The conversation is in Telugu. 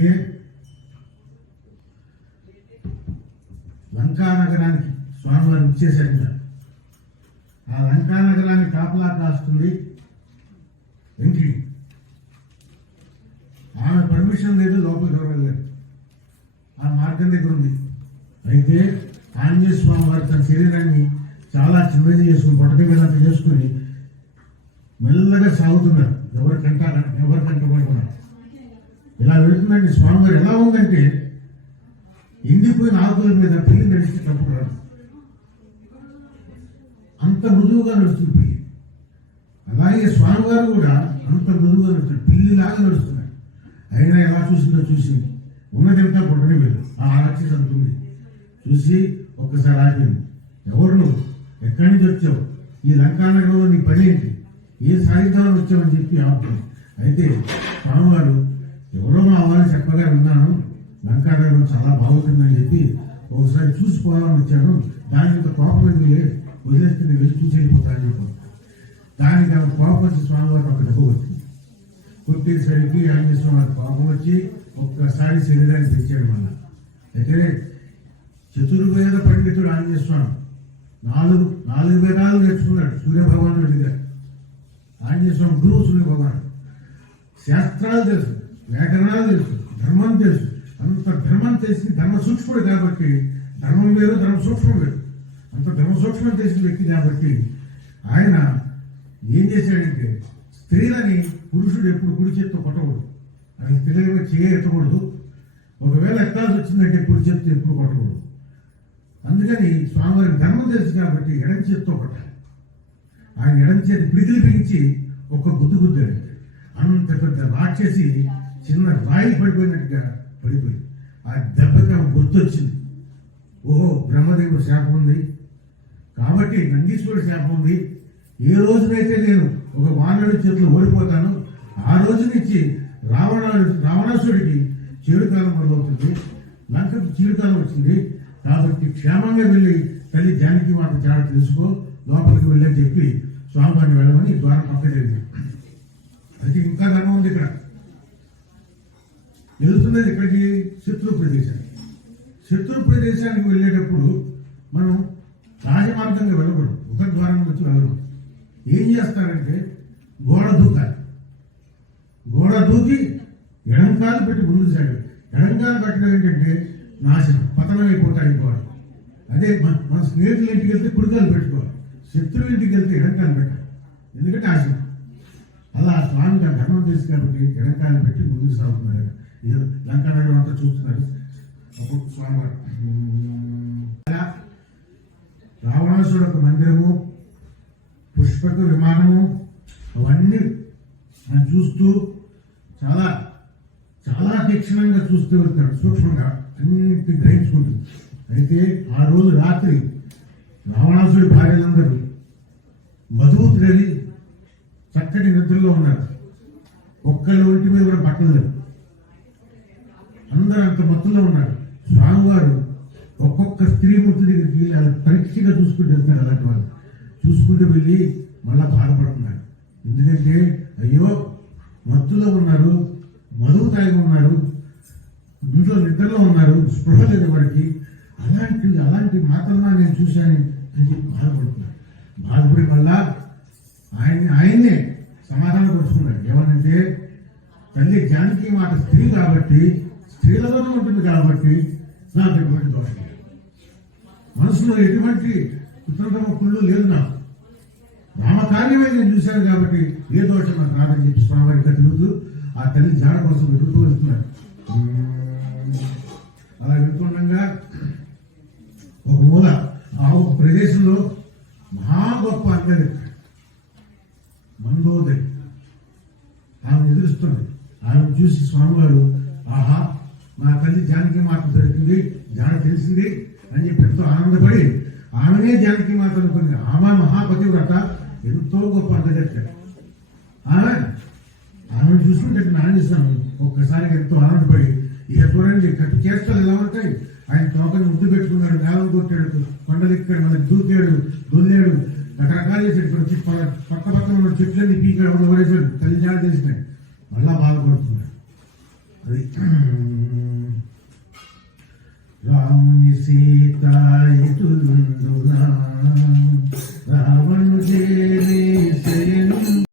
అయితే లంకా నగరానికి స్వామివారు ఇచ్చేశారు. ఆ లంకా నగరాన్ని కాపలా కాస్తుంది వెంకిడి. ఆమె పర్మిషన్ లేదు, లోపలికి వెళ్ళలేదు. ఆ మార్గం దగ్గర ఉంది. అయితే ఆంజనేయ స్వామి వారు తన శరీరాన్ని చాలా చిన్నది చేసుకుని పొట్టక మీద చేసుకుని మెల్లగా సాగుతున్నారు. ఎవరికంట పడుకున్నారు. ఇలా వెళుతుందండి. స్వామివారు ఎలా ఉందంటే ఎండిపోయిన ఆకుల మీద పిల్లి నడిచి తప్పుకురాదు, అంత మృదువుగా నడుస్తుంది పిల్లి. అలాగే స్వామివారు కూడా అంత మృదువుగా నడుస్తుంది, పిల్లిలాగా నడుస్తున్నారు. అయినా ఎలా చూసిందో చూసింది. ఉన్నదంతా పొట్టని మీద ఆ రాక్షసి అంటుంది. చూసి ఒక్కసారి ఆగిపోయింది. ఎవరు నువ్వు? ఎక్కడి నుంచి వచ్చావు? ఈ లంకానగరంలో నీ పని ఏంటి? ఏ సాయుధాలను వచ్చావని చెప్పి ఆపుతుంది. అయితే స్వామివారు ఎవరో మా వాళ్ళు చెప్పగా విన్నాను, లంకానగరం చాలా బాగుంటుందని చెప్పి ఒకసారి చూసిపోవాలని వచ్చాను. దాని మీద కోపం వదిలేస్తే నేను వెళ్ళి చూసి వెళ్ళిపోతానని చెప్పాను. దానికి ఆమె కోపం వచ్చి స్వామివారికి ఒక దెబ్బ వచ్చింది. కొట్టేసరికి ఆంజనేయ స్వామి కోపం వచ్చి ఒక్కసారి శరీరాన్ని పెంచాడు. మళ్ళా అయితే చతుర్వేద పండితుడు ఆంజనేయ స్వామి నాలుగు వేదాలు నేర్చుకున్నాడు. సూర్యభగవానుడు దగ్గర ఆంజనేయ స్వామి గురువు సూర్యభగవానుడు. శాస్త్రాలు తెలుసు, వ్యాకరణాలు తెలుసు, ధర్మం తెలుసు. అంత ధర్మం తెలిసి ధర్మ సూక్ష్ముడు కాబట్టి, ధర్మం వేరు ధర్మ సూక్ష్మం వేరు, అంత ధర్మ సూక్ష్మం తెలిసిన వ్యక్తి కాబట్టి ఆయన ఏం చేశాడంటే స్త్రీలని పురుషుడు ఎప్పుడు కుడి చేత్తో కొట్టకూడదు, ఆయన స్త్రీలుగా చేయకూడదు. ఒకవేళ ఎత్తాల్సి వచ్చిందంటే కుడి చేత్తో ఎప్పుడు కొట్టకూడదు. అందుకని స్వామివారికి ధర్మం తెలుసు కాబట్టి ఎడం చేత్తో కొట్టాలి. ఆయన ఎడం చేతి పిడికిలి పిలిచి ఒక గుద్దుగుద్దాడు. అంత పెద్ద రాక్షసి చిన్న రాయి పడిపోయినట్టుగా పడిపోయింది. ఆ దెబ్బకి ఆమె గుర్తొచ్చింది. ఓహో, బ్రహ్మదేవుడు శాపం ఉంది కాబట్టి నందీశ్వరుడు శాపం ఉంది. ఏ రోజునైతే నేను ఒక వానరుడి చేతిలో ఓడిపోతాను ఆ రోజు నుంచి రావణాసుడికి చెడుకాలం మొదలవుతుంది, లంకకు చెడుకాలం వచ్చింది. కాబట్టి క్షేమంగా వెళ్ళి తల్లి జానకి మాత జాడ తెలుసుకో, లోపలికి వెళ్ళని చెప్పి స్వామివారిని వెళ్ళమని ద్వారం పక్క జరిగింది. అయితే ఇంకా ధర్మం ఉంది. ఇక్కడ వెళ్తున్నది ఇక్కడికి శత్రు ప్రదేశానికి. శత్రు ప్రదేశానికి వెళ్ళేటప్పుడు మనం రాజమార్గంగా వెళ్ళకూడదు, ఒక ద్వారం నుంచి వెళ్ళకూడదు. ఏం చేస్తారంటే గోడ దూకాలి. గోడ దూకి ఎడంకాలు పెట్టి ముందుకు సాగాలి. ఎడంకాలు పెట్టడం ఏంటంటే నాశనం, పతనం అయిపోతాయి గోడ. అదే మన స్నేహితుల ఇంటికి వెళ్తే కుడికాలు పెట్టుకోవాలి, శత్రువు ఇంటికి వెళ్తే ఎడంకాలు పెట్టాలి, ఎందుకంటే నాశనం. అలా స్వామికి ఆ ధర్మం తెలుసు కాబట్టి ఎడంకాలు పెట్టి ముందుకు సాగుతున్నారు. ఇది లంకానగరం అంతా చూస్తున్నారు. ఒక్కొక్క స్వామివారు రావణాసుడు ఒక మందిరము, పుష్పక విమానము, అవన్నీ చూస్తూ చాలా చాలా తీక్షణంగా చూస్తూ వెళ్తాడు. సూక్ష్మంగా అన్నింటినీ గ్రహించుకుంటుంది. అయితే ఆ రోజు రాత్రి రావణాసుడి భార్యలందరూ మధువుతుడని చక్కటి నిద్రలో ఉన్నారు. ఒక్కళ్ళ ఒంటి మీద కూడా బట్టలు లేవు, అందరూ అంత మత్తులో ఉన్నారు. స్వామివారు ఒక్కొక్క స్త్రీమూర్తి దగ్గరికి వెళ్ళి అలా పరీక్షగా చూసుకుంటూ వెళ్తున్నారు. అలాంటి వాళ్ళు చూసుకుంటూ వెళ్ళి మళ్ళా బాధపడుతున్నారు. ఎందుకంటే అయ్యో మత్తులో ఉన్నారు, మధువు తాగి ఉన్నారు, ఇంట్లో నిద్రలో ఉన్నారు, స్పృహ లేదు వాడికి. అలాంటి మాత్రమే నేను చూశాను అని చెప్పి బాధపడుతున్నారు. బాధపడి మళ్ళా ఆయన్నే సమాధానం పరుచుకున్నాడు. ఏమనంటే తల్లి జానకి మాట స్త్రీ కాబట్టి, స్త్రీలలోనే ఉంటుంది కాబట్టి నాకు ఎటువంటి దోషం లేదు, మనసులో ఎటువంటి కుతంత్రమ కుళ్ళు లేదు. నాకు రామకార్యమే నేను చూశాను కాబట్టి ఏ దోషం నాకు రాదని చెప్పి స్వామివారిగా తిరుగుతూ ఆ తల్లి జాడ కోసం వెతుకుతూ వెళ్తున్నారు. అలా వెళ్తుండగా ఒక మూల ఆ ఒక ప్రదేశంలో మహా గొప్ప అందరి మందోదరి ఆమె ఎదురుస్తుంది. ఆమె చూసి స్వామివారు ఆహా నా తల్లి జానకి మాత దొరికింది, జాడ తెలిసింది అని చెప్పి ఎంతో ఆనందపడి ఆమెనే జానకి మాత అనుకుంది. ఆమె మహాపతివ్రత, ఎంతో గొప్ప అందగత్త. ఆమె చూసుకుంటే నాణ్యస్వామి ఒక్కసారిగా ఎంతో ఆనందపడి, ఇక చూడండి కట్టు చేష్టలు ఎలా ఉంటాయి. ఆయన తోకని ముద్దు పెట్టుకున్నాడు, నేలం కొట్టాడు, కొండలెక్కాడు, మళ్ళీ దూకాడు, దొల్లాడు, రకరకాలు చేశాడు. పక్క పక్కన చెట్లన్నీ పీకాడు, పడేశాడు. తల్లి జాడ తెలిసినాడు. మళ్ళా బాధపడుతున్నాడు. అది రాముని సీత